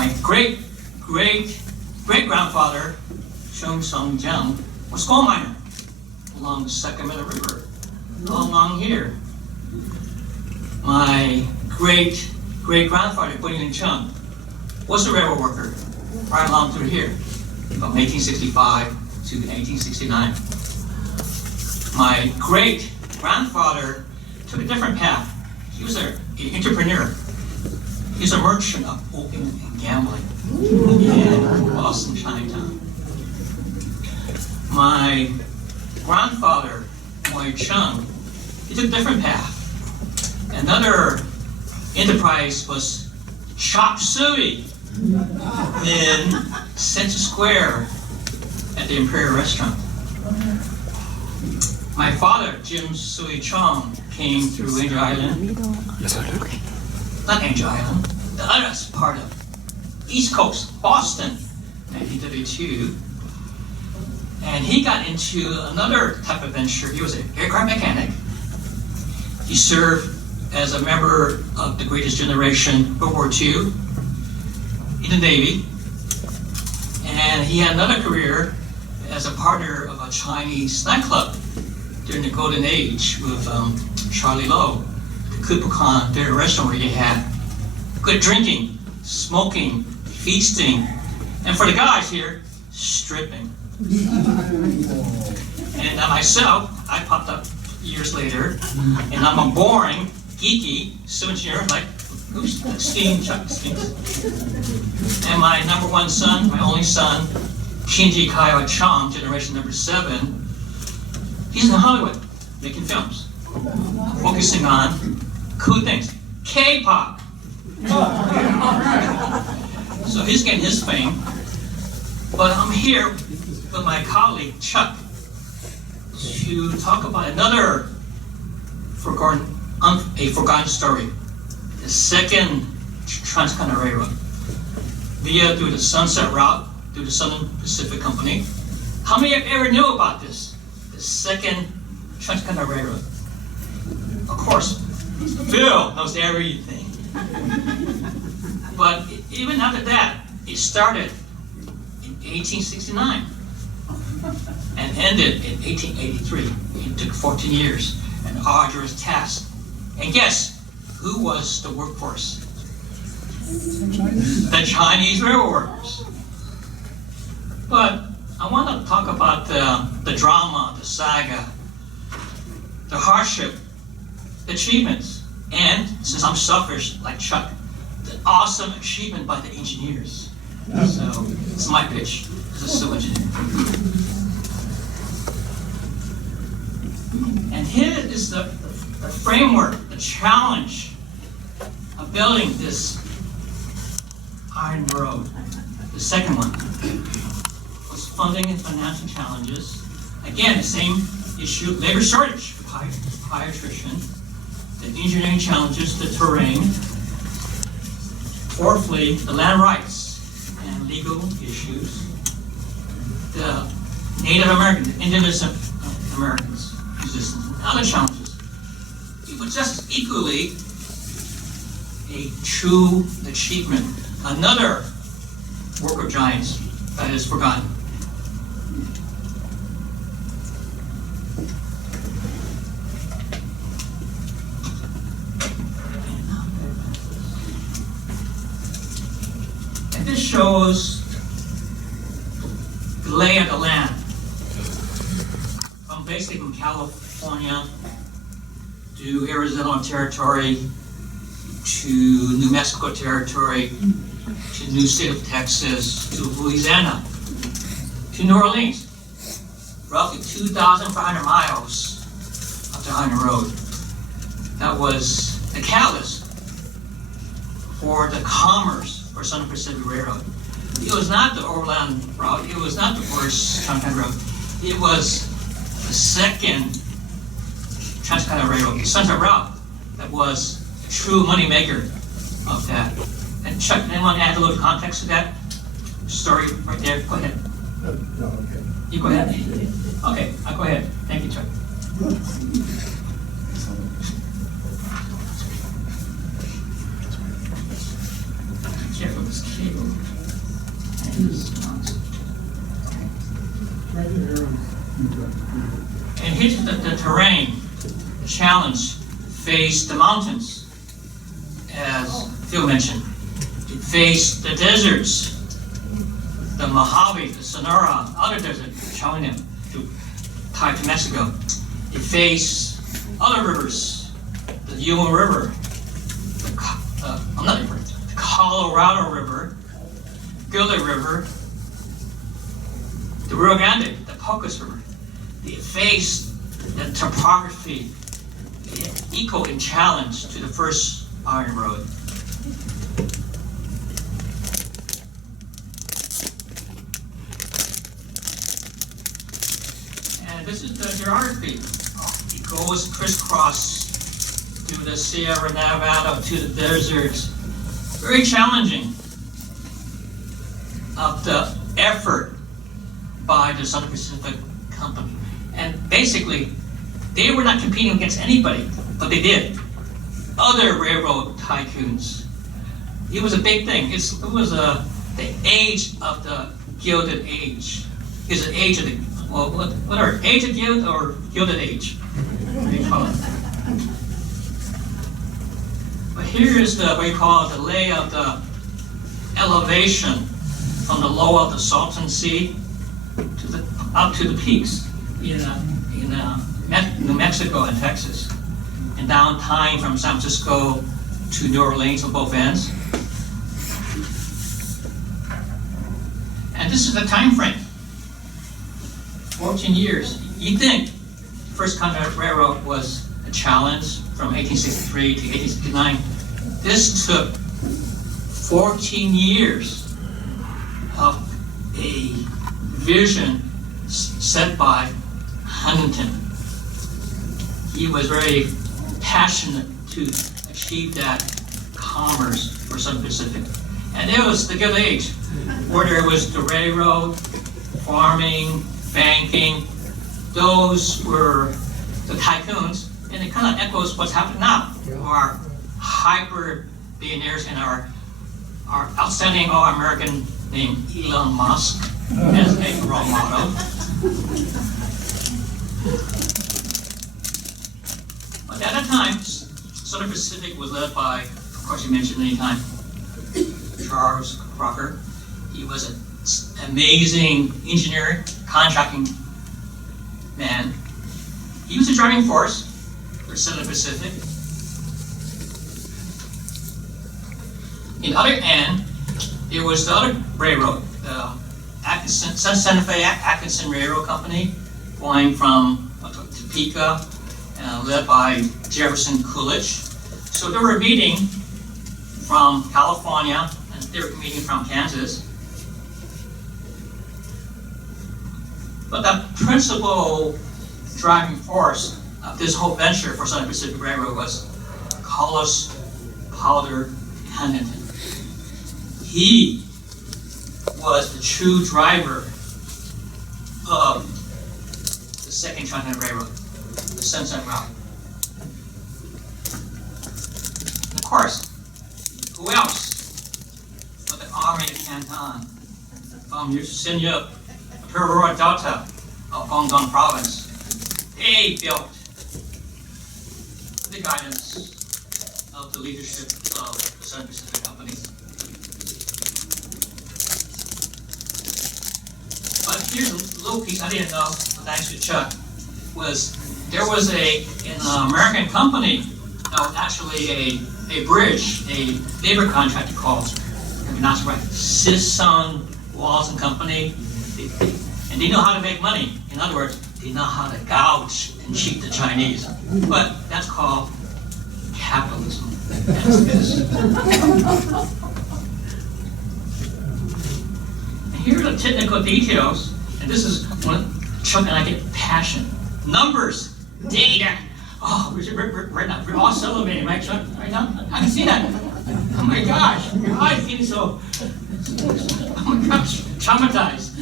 My great-great-great-grandfather, Chong was a coal miner along the Sacramento River, along here. My great-great-grandfather, Chong, was a railroad worker right along through here, from 1865 to 1869. My great-grandfather took a different path. He was an entrepreneur. He was a merchant of opium and gambling in Boston, Chinatown. My grandfather, Chong, he took a different path. Another enterprise was chop suey in Central Square at the Imperial Restaurant. My father, Jim Sui Chong, came through Angel Island. Not Angel Island, the other part of East Coast, Boston, 1932. And he got into another type of venture. He was an aircraft mechanic. He served as a member of the Greatest Generation, World War II, in the Navy. And he had another career as a partner of a Chinese nightclub during the Golden Age with Charlie Lowe, the Kupukan, their restaurant where you had good drinking, smoking, feasting, and for the guys here, stripping. And myself, I popped up years later, and I'm a boring, geeky souvenir like Steam Chuck Stinks. And my number one son, my only son, Shinji Kaiwa Chong, generation number 7, he's in Hollywood making films, focusing on cool things, K-pop. So he's getting his fame, but I'm here with my colleague Chuck to talk about another forgotten story, the second Transcontinental Railroad, through the Sunset Route, through the Southern Pacific Company. How many of you ever knew about this? The second Transcontinental Railroad. Of course, Phil knows everything. But even after that, it started in 1869 and ended in 1883. It took 14 years, an arduous task. And guess who was the workforce? The Chinese railroad workers. But I want to talk about the drama, the saga, the hardship, the achievements, and since I'm selfish like Chuck, the awesome achievement by the engineers. So it's my pitch as a civil engineer. And here is the framework, the challenge of building this iron road. The second one was funding and financial challenges. Again, the same issue, labor shortage, high attrition, the engineering challenges, the terrain. Fourthly, the land rights and legal issues. The Native American, the Indigenous Americans, resistance, and other challenges. It was just equally a true achievement. Another work of giants that is forgotten. And this shows the lay of the land. Basically from California to Arizona Territory to New Mexico Territory to the new state of Texas to Louisiana to New Orleans. Roughly 2,500 miles of the iron road. That was the catalyst for the commerce for Southern Pacific Railroad. It was not the overland route. It was not the first Transcontinental Road. It was the second Transcontinental Railroad, the Sunset Route, that was a true moneymaker of that. And Chuck, anyone add a little context to that story right there? Go ahead. No, okay. You go ahead. Okay, I'll go ahead. Thank you, Chuck. Careful with this cable. And here's the terrain, the challenge. Faced the mountains, as Phil mentioned. It faced the deserts, the Mojave, the Sonora, other desert, showing them tied to Mexico. It faced other rivers, the Yuma River, the Colorado River, Gila River, the Rio Grande, the Pocos River. It faced the topography, equal in challenge to the first iron road. And this is the geography. It goes crisscross through the Sierra Nevada to the deserts. Very challenging of the effort by the Southern Pacific Company. And basically, they were not competing against anybody, but they did. Other railroad tycoons. It was a big thing. It was the age of the Gilded Age. It's the age of the, well, what are age of guild or Gilded Age? What do you call it? But here is the, what you call it, the lay of the elevation from the low of the Salton Sea to the, up to the peaks in New Mexico and Texas, and down time from San Francisco to New Orleans on both ends. And this is the time frame, 14 years. You think First Continental Railroad was a challenge from 1863 to 1869. This took 14 years of a vision set by Huntington. He was very passionate to achieve that commerce for Southern Pacific. And it was the Gilded Age, where there was the railroad, farming, banking. Those were the tycoons, and it kind of echoes what's happening now. Our hyper billionaires and our outstanding all-American named Elon Musk as a role model. But at that time, Southern Pacific was led by, of course you mentioned many times, Charles Crocker. He was an amazing engineer, contracting man. He was the driving force for Southern Pacific. In the other end, there was the other railroad, the Santa Fe Atkinson Railroad Company, going from Topeka, led by Jefferson Coolidge. So they were meeting from California, and they were meeting from Kansas. But the principal driving force of this whole venture for Southern Pacific Railroad was Collis Powder Huntington. He was the true driver of the Second Transcontinental Railroad, the Sunset Route. And of course, who else but the Army of Canton from Yersinia, Perora Delta of Guangdong Province. They built the guidance of the leadership of the Southern Pacific Company. But here's a little piece I didn't know, thanks to Chuck, was there was an American company that was actually a bridge, a labor contractor called, if I'm not right, Sisson Walls and Company. And they know how to make money. In other words, they know how to gouge and cheat the Chinese. But that's called capitalism. That's this. And here are the technical details. And this is when Chuck and I get passion. Numbers, data. Oh, right now, we're all salivating, right, Chuck? Right now? I can see that. Oh my gosh, your eyes getting so, oh my gosh, traumatized.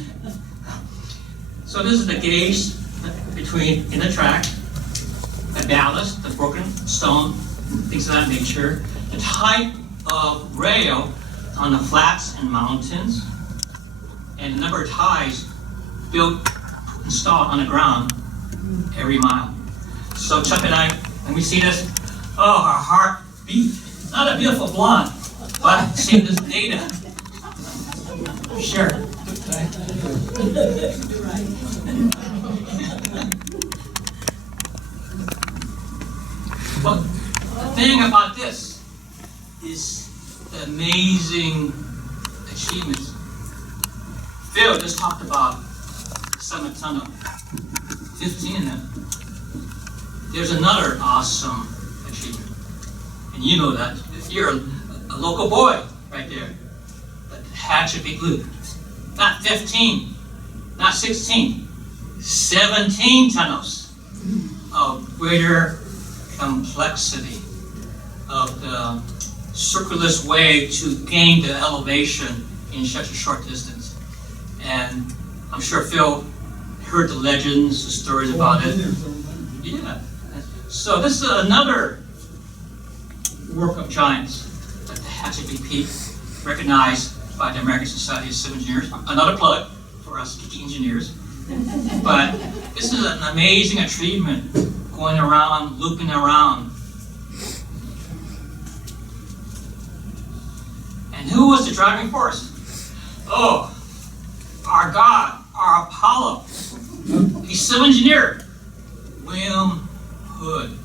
So this is the gauge between in the track, the ballast, the broken stone, things of that nature, the type of rail on the flats and mountains, and the number of ties built, installed on the ground every mile. So Chuck and I, when we see this, oh, our heart beat. Not a beautiful blonde, but seeing this data. Sure. Well, the thing about this is the amazing achievements. Phil just talked about the Summit Tunnel, 15 of them. There's another awesome achievement, and you know that. You're a local boy right there. The Tehachapi Loop. Not 15, not 16, 17 tunnels of greater complexity of the circularless way to gain the elevation in such a short distance. And I'm sure Phil heard the legends, the stories about it. Yeah. So this is another work of giants at the Tehachapi Peak, recognized by the American Society of Civil Engineers. Another plug for us geeky engineers. But this is an amazing achievement, going around, looping around. And who was the driving force? Oh, our God, our Apollo, a civil engineer, William Hood.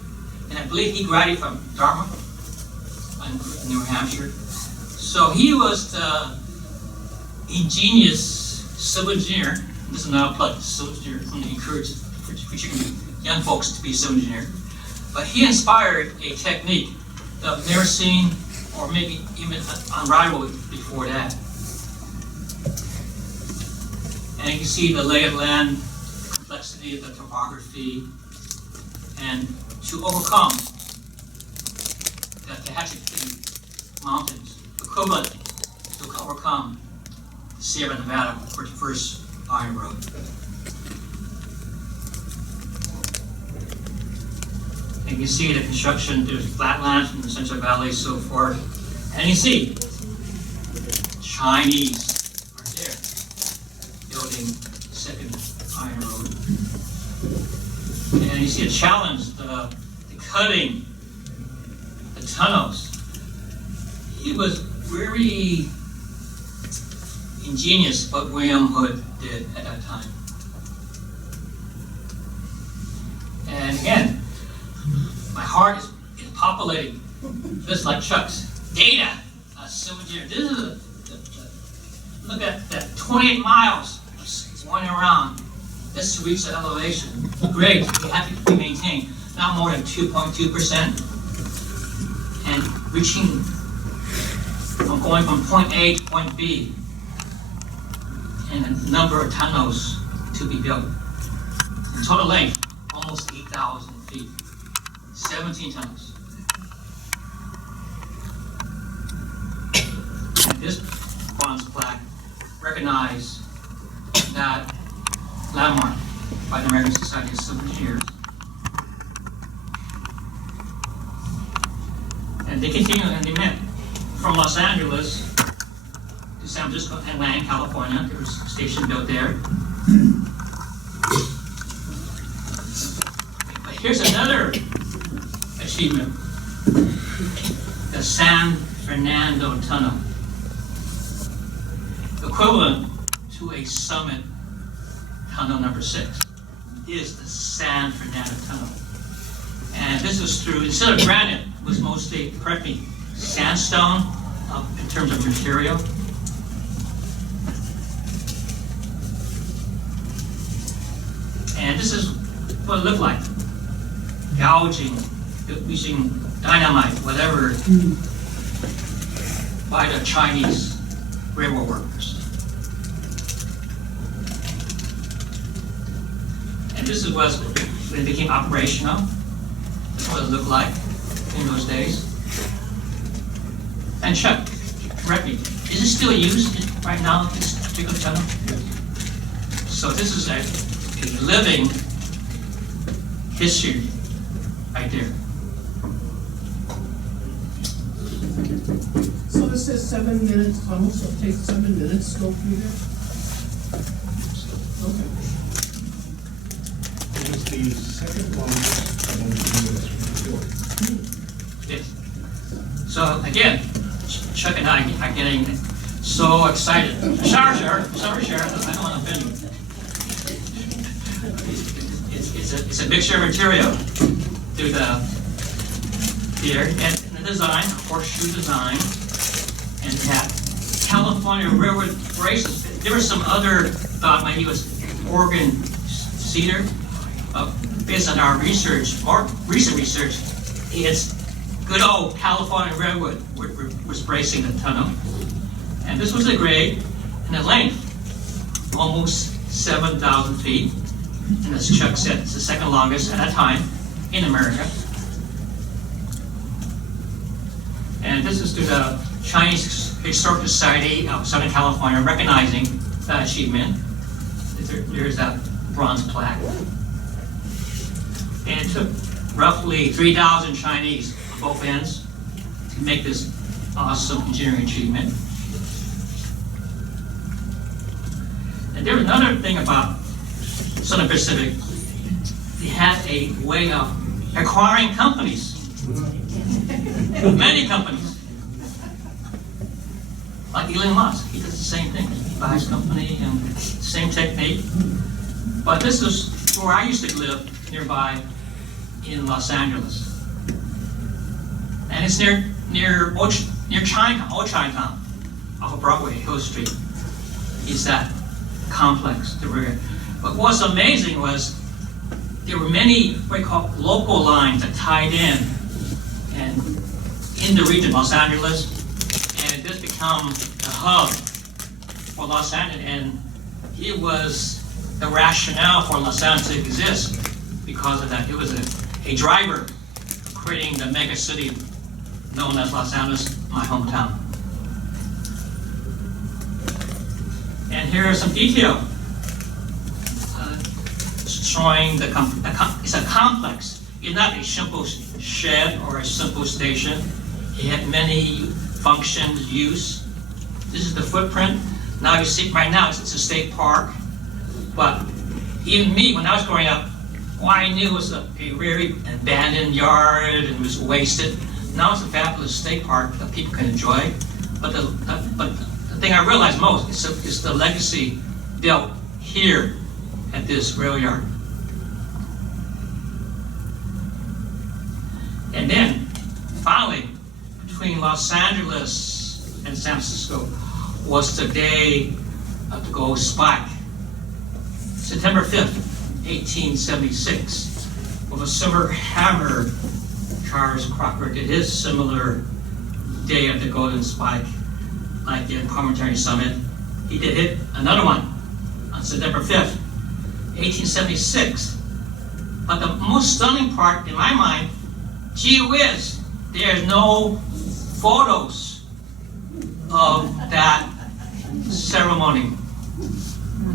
And I believe he graduated from Dartmouth in New Hampshire. So he was the ingenious civil engineer. This is not a plug, civil engineer. I'm going to encourage young folks to be civil engineer. But he inspired a technique that I've never seen, or maybe even unrivaled before that. And you can see the lay of land, the complexity of the topography, and to overcome the Tehachapi Mountains, equivalent to overcome the Sierra Nevada for the first iron road. And you see the construction, there's flatlands in the Central Valley, so forth. And you see, Chinese are there, building the second iron road. And you see a challenge, the cutting, the tunnels. He was very ingenious what William Hood did at that time. And again, my heart is populating, just like Chuck's. Data, a civil engineer. This is look at that, 28 miles going around. This to reach the elevation. Great, you have to be maintained, not more than 2.2%. And reaching, from going from point A to point B, and a number of tunnels to be built. In total length, almost 8,000 feet. 17 tunnels. And this bronze plaque recognized that landmark by the American Society of Civil Engineers. And they continue, and they met from Los Angeles to San Francisco and Land, California. There was a station built there. But here's another achievement, the San Fernando Tunnel, equivalent to a Summit Tunnel number 6, is the San Fernando Tunnel. And this was through, instead of granite, it was mostly, correct me, sandstone in terms of material. And this is what it looked like, gouging, using dynamite, whatever, by the Chinese railroad workers. And this is what when it became operational. This is what it looked like in those days. And Chuck, correct me, is it still used right now, this particular tunnel? So this is a living history right there. So it says 7 minutes tunnel, so it takes 7 minutes to go through there? Okay. It was the second longest in the report. Yes. So again, Chuck and I are getting so excited. Sorry, Sheriff. I don't want to offend you. It's a mixture of material through the here and the design, horseshoe design, and that California railroad braces. There was some other thought maybe it was Oregon cedar. Based on our research, more recent research, it's good old California railroad was bracing the tunnel. And this was the grade and the length, almost 7,000 feet. And as Chuck said, it's the second longest at that time in America. And this is through the Chinese Historical Society of Southern California recognizing that achievement. There's that bronze plaque. And it took roughly 3,000 Chinese on both ends to make this awesome engineering achievement. And there was another thing about Southern Pacific. They had a way of acquiring companies. Many companies. Like Elon Musk, he does the same thing. He buys company and same technique. But this is where I used to live, nearby in Los Angeles. And it's near Chinatown, old Chinatown, off of Broadway, Hill Street. Is that complex. But what's amazing was there were many what we call local lines that tied in and in the region, Los Angeles, and this became the hub for Los Angeles, and it was the rationale for Los Angeles to exist because of that. It was a driver creating the mega city known as Los Angeles, my hometown. And here are some detail showing it's a complex. It's not a simple shed or a simple station. It had many functions, use. This is the footprint. Now you see, right now it's a state park. But even me, when I was growing up, all I knew was a very abandoned yard and it was wasted. Now it's a fabulous state park that people can enjoy. But the thing I realized most is the legacy built here at this rail yard. And then, finally, between Los Angeles and San Francisco was the day of the gold spike. September 5th, 1876, with a silver hammer, Charles Crocker did his similar day of the golden spike, like the Parliamentary Summit. He did hit another one on September 5th, 1876. But the most stunning part in my mind, gee whiz, there's no photos of that ceremony.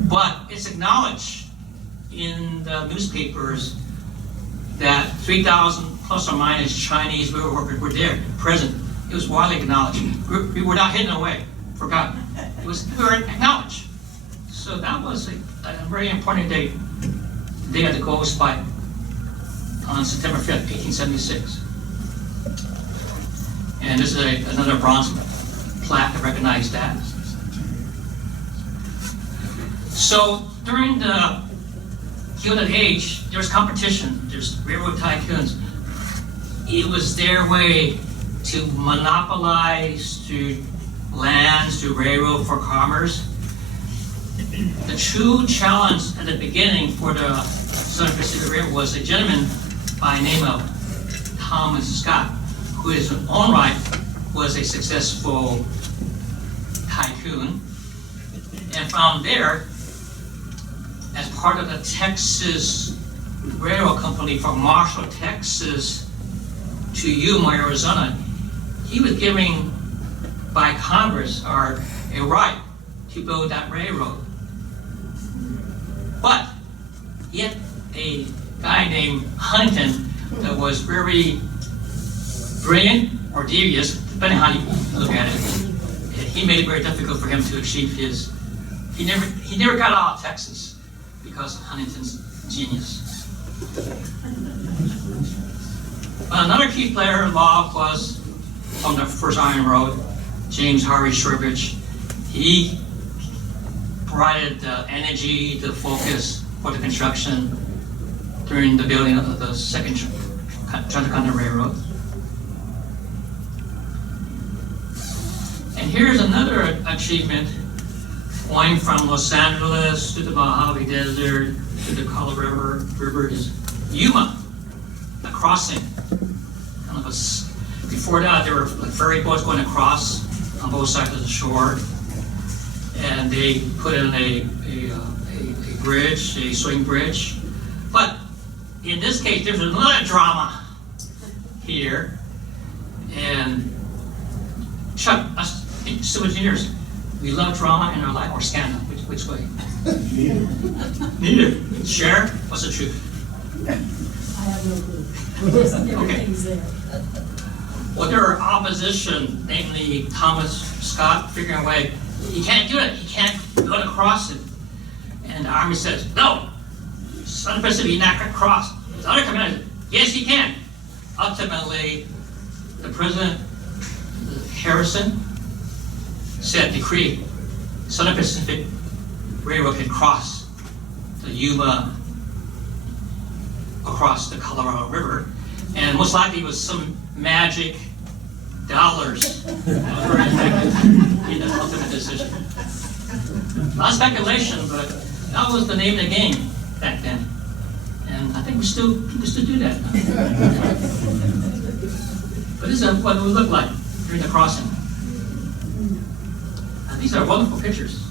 But it's acknowledged in the newspapers that 3,000 plus or minus Chinese railroad workers were there, present. It was widely acknowledged. We were not hidden away, forgotten. We were acknowledged. So that was a very important day, the day of the gold spike on September 5th, 1876. And this is another bronze plaque that recognized that. So during the Gilded Age, there was competition. There's railroad tycoons. It was their way to monopolize to lands, to railroad for commerce. The true challenge at the beginning for the Southern Pacific Railroad was a gentleman by the name of Thomas Scott, who in his own right was a successful tycoon. And from there, as part of the Texas Railroad Company from Marshall, Texas to Yuma, Arizona, he was given by Congress a right to build that railroad. But yet a guy named Huntington that was very brilliant or devious, depending on how you look at it, he made it very difficult for him to achieve his he never got out of Texas because of Huntington's genius. But another key player involved was from the first Iron Road, James Harvey Shorebridge. He provided the energy, the focus for the construction during the building of the second Transcontinental Railroad. And here's another achievement, going from Los Angeles to the Mojave Desert to the Colorado River is Yuma, the crossing. Kind of before that, there were ferry boats going across on both sides of the shore, and they put in a bridge, a swing bridge. But in this case, there's another drama here, and Chuck, us civil engineers, we love drama in our life or scandal. Which way? Neither. Share? What's the truth? I have no clue. Everything's there. Well, there are opposition, namely Thomas Scott, figuring a way, he can't do it, he can't go across it. And the Army says, no, Southern Pacific, he's not going to cross. The other commanders said, yes, he can. Ultimately, the President, Harrison, said, decree, Southern Pacific Railroad can cross the Yuma across the Colorado River, and most likely it was some magic dollars that were effective in the ultimate decision. Not speculation, but that was the name of the game back then, and I think we still do that now. But this is what it would look like during the crossing. And these are wonderful pictures.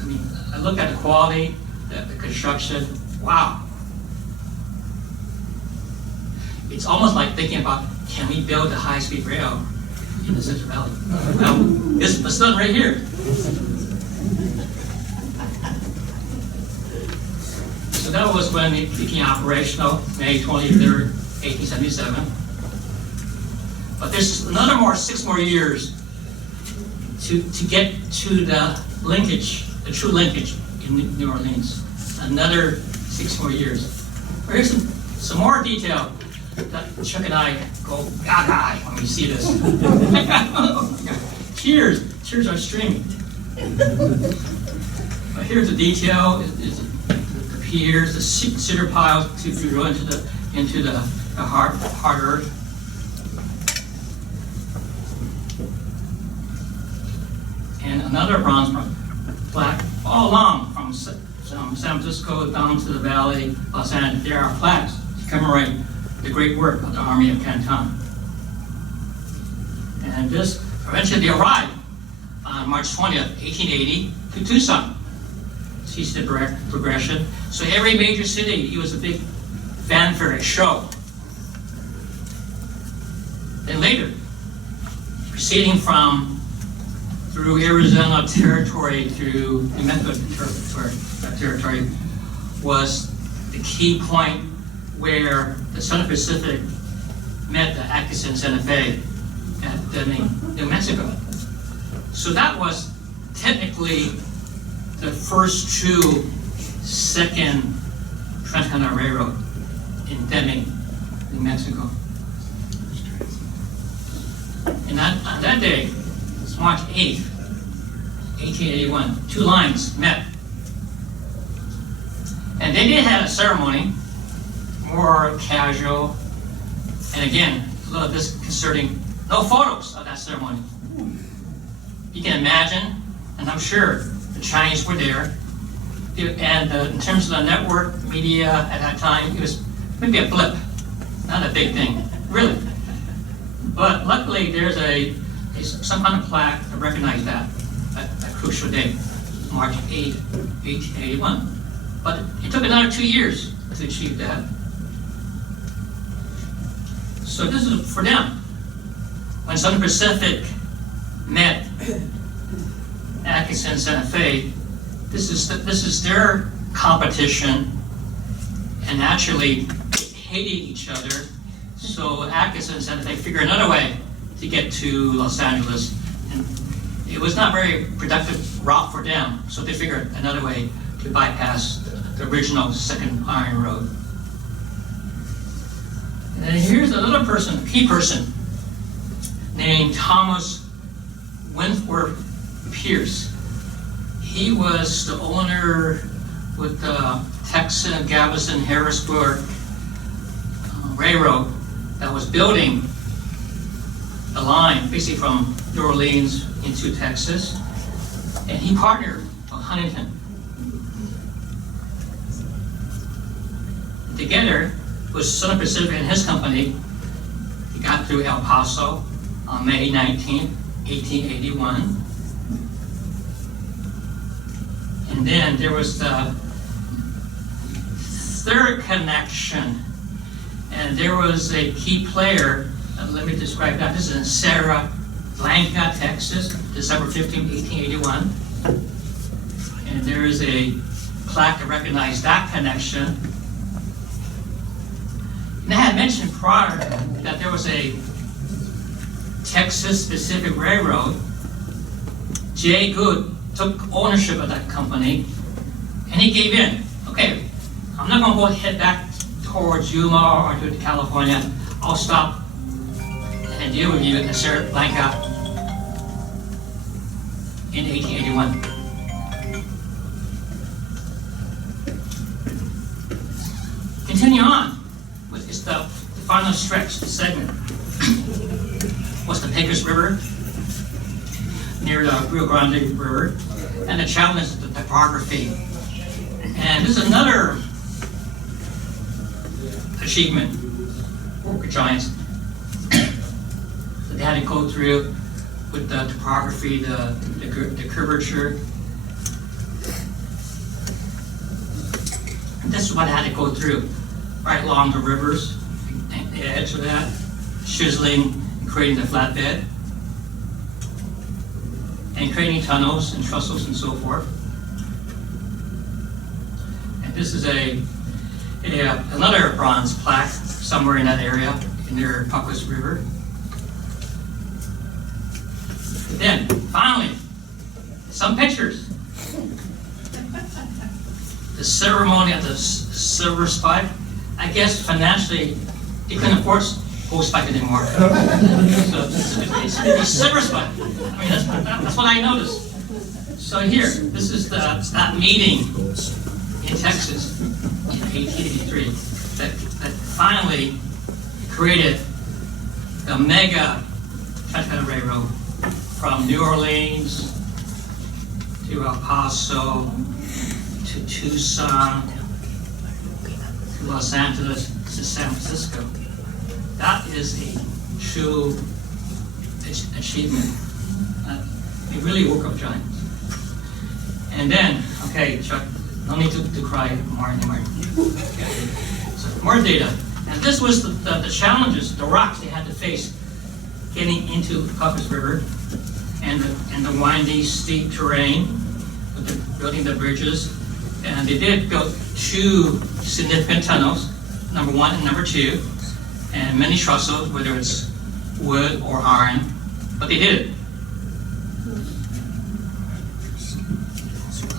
I mean, I look at the quality, the construction. Wow. It's almost like thinking about, can we build a high-speed rail in the Central Valley? Well, it's done right here. So that was when it became operational, May 23rd, 1877. But there's another 6 more years to get to the linkage, the true linkage in New Orleans. Another 6 more years. Here's some more detail that Chuck and I go gaga when we see this. Tears are streaming. But here's the detail: is the piers, the cedar piles to go into the hard earth. And another bronze plaque all along from San Francisco down to the valley, Los Angeles. There are plaques to commemorate the great work of the Army of Canton. And this, eventually they arrived on March 20th, 1880 to Tucson. See the progression. So every major city, it was a big fanfare show. Then later, proceeding through Arizona territory to New Mexico territory was the key point where the Southern Pacific met the Atkinson Santa Fe at New Mexico. So that was technically the first true second Transcontinental Railroad in Deming, New Mexico. And on that day, it's March 8th, 1881, 2 lines met. And they did have a ceremony, more casual, and again, a little disconcerting, no photos of that ceremony. You can imagine, and I'm sure the Chinese were there, and in terms of the network media at that time, it was maybe a blip, not a big thing, really. But luckily, there's some kind of plaque to recognize that crucial date, March 8, 1881. But it took another 2 years to achieve that. So this is for them. When Southern Pacific met Atkinson Santa Fe, this is their competition, and actually hating each other. So Atkinson and Santa Fe figure another way to get to Los Angeles, it was not very productive route for them, so they figured another way to bypass the original second iron road. And then here's another person, key person, named Thomas Wentworth Pierce. He was the owner with the Texan, Galveston, Harrisburg railroad that was building the line basically from New Orleans into Texas. And he partnered with Huntington. Together with Southern Pacific and his company, he got through El Paso on May 19, 1881. And then there was the third connection, and there was a key player. Let me describe that. This is in Sierra Blanca, Texas, December 15, 1881. And there is a plaque to recognize that connection. And I had mentioned prior that there was a Texas Pacific Railroad. J. Good took ownership of that company, and he gave in. Okay, I'm not going to go head back towards Yuma or to California. I'll stop and deal with you at Sierra Blanca in 1881. Continue on with the final stretch, the segment. Was the Pecos River near the Rio Grande River, and the challenge is the topography. And this is another achievement for the Giants. They had to go through with the topography, the curvature. And this is what I had to go through, right along the rivers, the edge of that, chiseling and creating the flatbed, and creating tunnels and trestles and so forth. And this is another bronze plaque somewhere in that area, near Pecos River. But then, finally, some pictures. The ceremony of the silver spike. I guess financially, they couldn't afford gold spike anymore. So it's silver spike. I mean, that's what I noticed. So here, this is that meeting in Texas in 1883 that finally created the mega Transcontinental Railroad from New Orleans to El Paso to Tucson to Los Angeles to San Francisco. That is a true achievement. It really woke up giants. And then, okay, Chuck, no need to cry more anymore. Okay. So more data. And this was the challenges, the rocks they had to face getting into the Pecos River and the windy, steep terrain with building the bridges. And they did build two significant tunnels, number 1 and number 2, and many trestles, whether it's wood or iron, but they did it.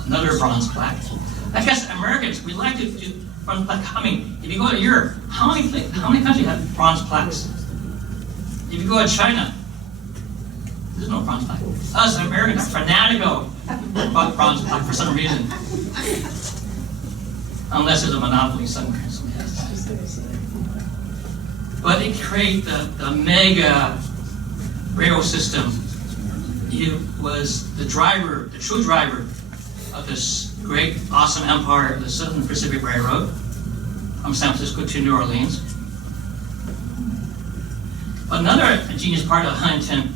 Another bronze plaque. I guess Americans, we like to do bronze plaque. I mean, if you go to Europe, how many countries have bronze plaques? If you go to China, there's no bronze plaque. Us Americans are fanatical about bronze plaque for some reason. Unless there's a monopoly somewhere. But it created the mega rail system. It was the driver, the true driver of this great, awesome empire of the Southern Pacific Railroad from San Francisco to New Orleans. Another ingenious part of Huntington,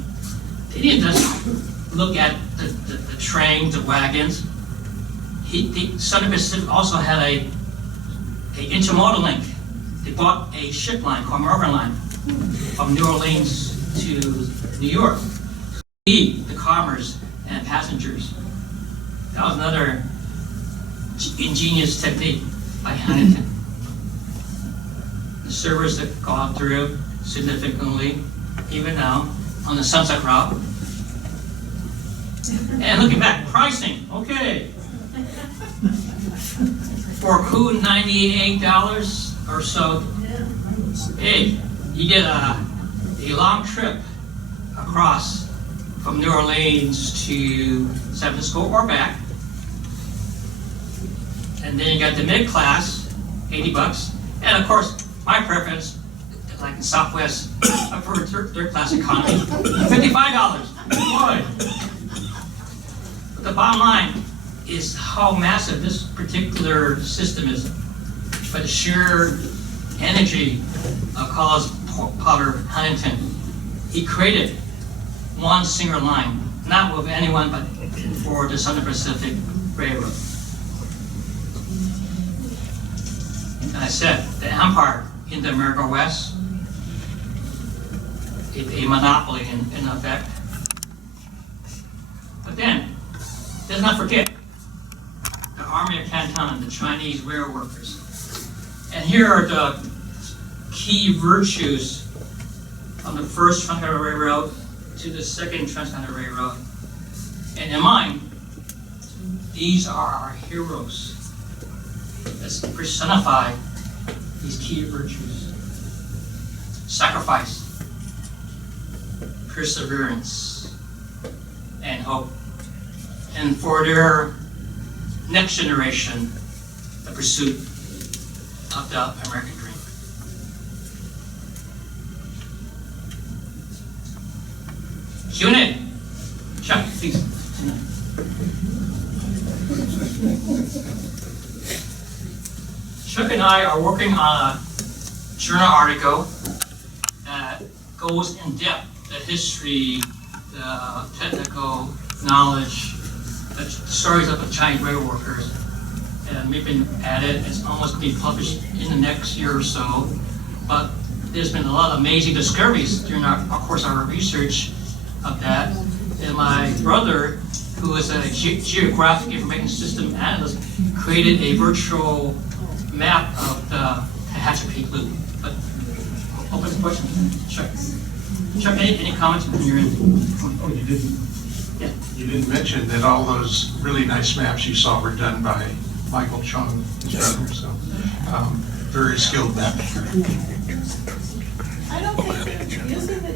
they didn't just look at the trains, the wagons. The Southern Pacific also had a intermodal link. They bought a ship line called Morgan Line from New Orleans to New York to feed the commerce and passengers. That was another ingenious technique by Huntington. The service that gone through significantly, even now, on the Sunset Route. And looking back, pricing, okay. For a crew, $98 or so. Hey, you get a long trip across from New Orleans to San Francisco or back. And then you got the mid-class, $80. And of course, my preference, like in Southwest, I prefer third class economy, $55. Boy. But the bottom line is how massive this particular system is. But the sheer energy of Carlos Potter Huntington, he created one single line, not with anyone but for the Southern Pacific Railroad. And I said, the empire in the American West is a monopoly in effect. But then, let's not forget the Army of Canton, the Chinese rail workers. And here are the key virtues from the first Transcontinental Railroad to the second Transcontinental Railroad. And in mine, these are our heroes. Let's personify these key virtues. Sacrifice, perseverance, and hope. And for their next generation, the pursuit of the American dream. Q&A. Chuck, please. Chuck and I are working on a journal article that goes in depth, the history, the technical knowledge, the stories of the Chinese rail workers. And we've been at it. It's almost going to be published in the next year or so. But there's been a lot of amazing discoveries during our research of that. And my brother, who is a geographic information system analyst, created a virtual map of the Tehachapi Loop. But open the question. Chuck. Chuck, any comments from your end? Oh, you didn't? Yeah. You didn't mention that all those really nice maps you saw were done by Michael Chong, his brother, so very skilled map maker. I don't think using the